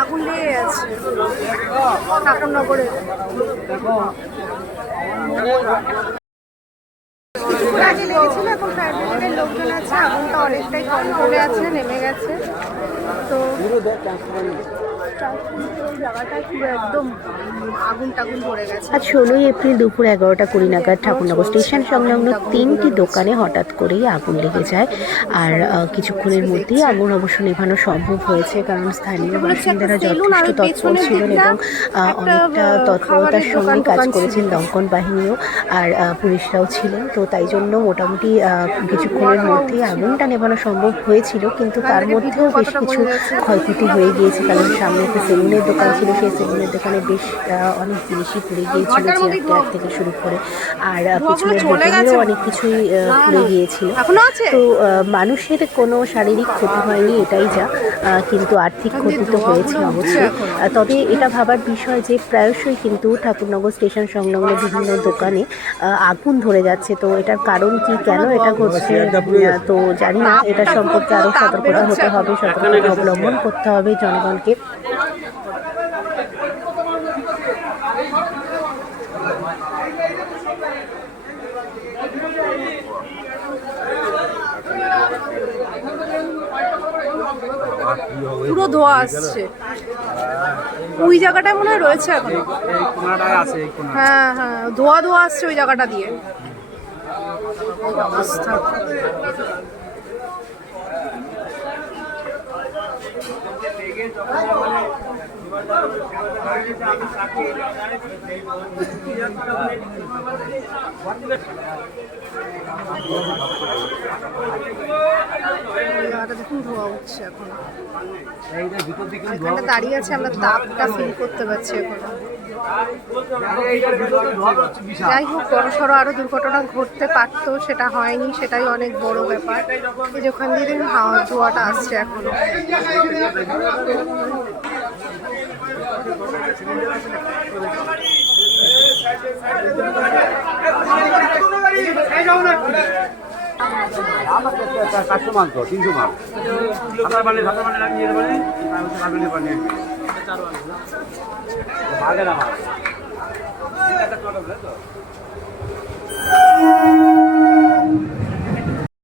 আগুন লেগে গেছে ঠাকুরনগরে। আগে লেগেছিল, এখন ফায়ার ব্রিগেডের লোকজন আছে, আগুনটা অনেকটাই কন্ট্রোলে আছে, নেমে গেছে। তো একদম আগুন টাগুন ধরে গেছে। আজ 16ই এপ্রিল দুপুর 11:20 নাগাদ ঠাকুরনগর স্টেশন সংলগ্ন 3টি দোকানে হঠাৎ করেই আগুন লেগে যায়। আর কিছুক্ষণের মধ্যেই আগুন অবশ্য নেভানো সম্ভব হয়েছে, কারণ স্থানীয় বাসিন্দারা যথেষ্ট তৎপর ছিলেন এবং অনেকটা তৎপরতার সঙ্গে কাজ করেছেন দমকল বাহিনীও আর পুলিশরাও ছিলেন। তো তাই জন্য মোটামুটি কিছুক্ষণের মধ্যেই আগুনটা নেভানো সম্ভব হয়েছিল, কিন্তু তার মধ্যেও বেশ কিছু ক্ষয়ক্ষতি হয়ে গিয়েছে। কারণ সামনে একটা সেলুনের দোকান ছিল, সেই সেলুনের দোকানে বেশ অনেক জিনিসই পুড়ে গিয়েছিল, চেয়ার টেয়ার থেকে শুরু করে, আর পিছনের হোটেলেও অনেক কিছুই পুড়ে গিয়েছিল। তো মানুষের কোনো শারীরিক ক্ষতি হয়নি, এটাই যা, কিন্তু আর্থিক ক্ষতি তো হয়েছে অবশ্যই। তবে এটা ভাবার বিষয় যে প্রায়শই কিন্তু ঠাকুরনগর স্টেশন সংলগ্ন বিভিন্ন দোকানে আগুন ধরে যাচ্ছে। তো এটার কারণ কি, কেন এটা ঘটছে তো জানি না। এটা সম্পর্কে আরও সতর্কতা হতে হবে, সতর্কতা অবলম্বন করতে হবে জনগণকে। পুরো ধোয়া আসছে, ওই জায়গাটায় মনে হয় রয়েছে এখন। হ্যাঁ হ্যাঁ, ধোয়া ধোয়া আসছে ওই জায়গাটা দিয়ে। অবস্থা দেখুন, ধোয়া উঠছে এখন। এখানটা দাঁড়িয়ে আছে, আমরা তাপটা ফিল করতে পারছি এখন। যাই হোক, বড়সড় আরো দুর্ঘটনা ঘটতে পারতো, সেটা হয়নি, সেটাই অনেক বড় ব্যাপার। এই যে ওখান দিয়ে ধোঁয়াটা আসছে এখনো। কাস্টমার তো 300 মাল আপনার বাড়ি ভাতা মানে লাগিয়ে দেবেন আমি পানি ভাগে না মাল